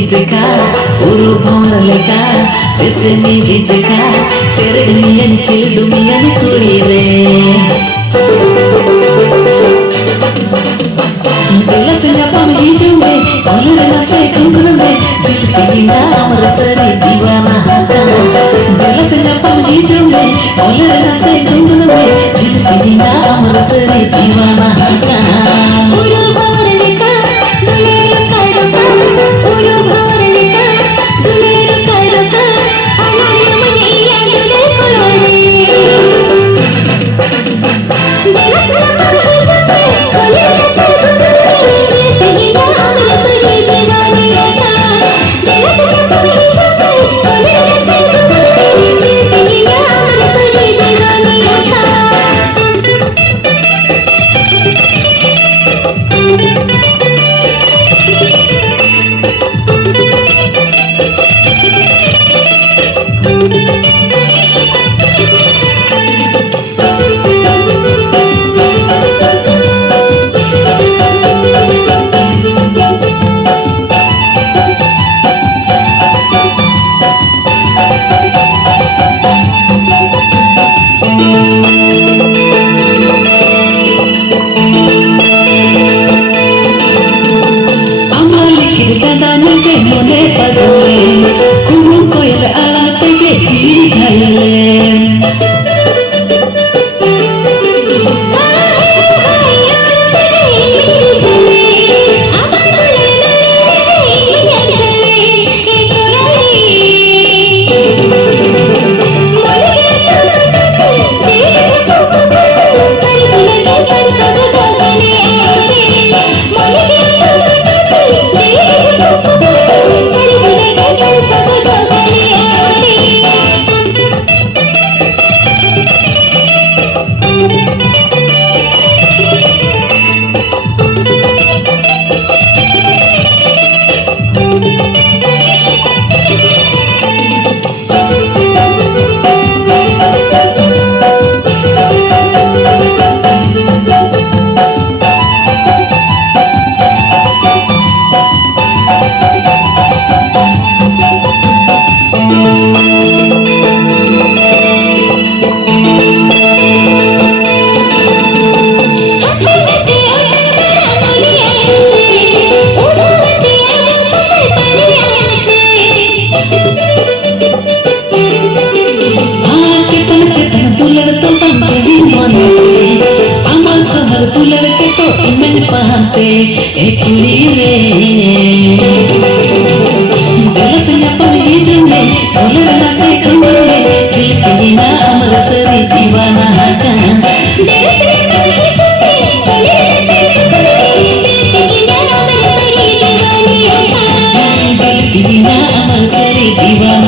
diteka uru bonaleka besemi diteka ceremian kildumian kulire bela senyapa hijaume oleh rasa kunguname dil pegina amar sari diwana bela senyapa hijaume oleh rasa kunguname dil pegina amar sari diwana uru bonaleka duleru kairaka uru bonaleka duleru kairaka ananya manya dule kolore bela senyapa hijaume oleh rasa pahante kulire bela senyapa hijaume oleh rasa kunguname dil pegina amar sari diwana bela senyapa hijaume oleh rasa kunguname dil pegina amar sari diwana dil pegina amar sari diwana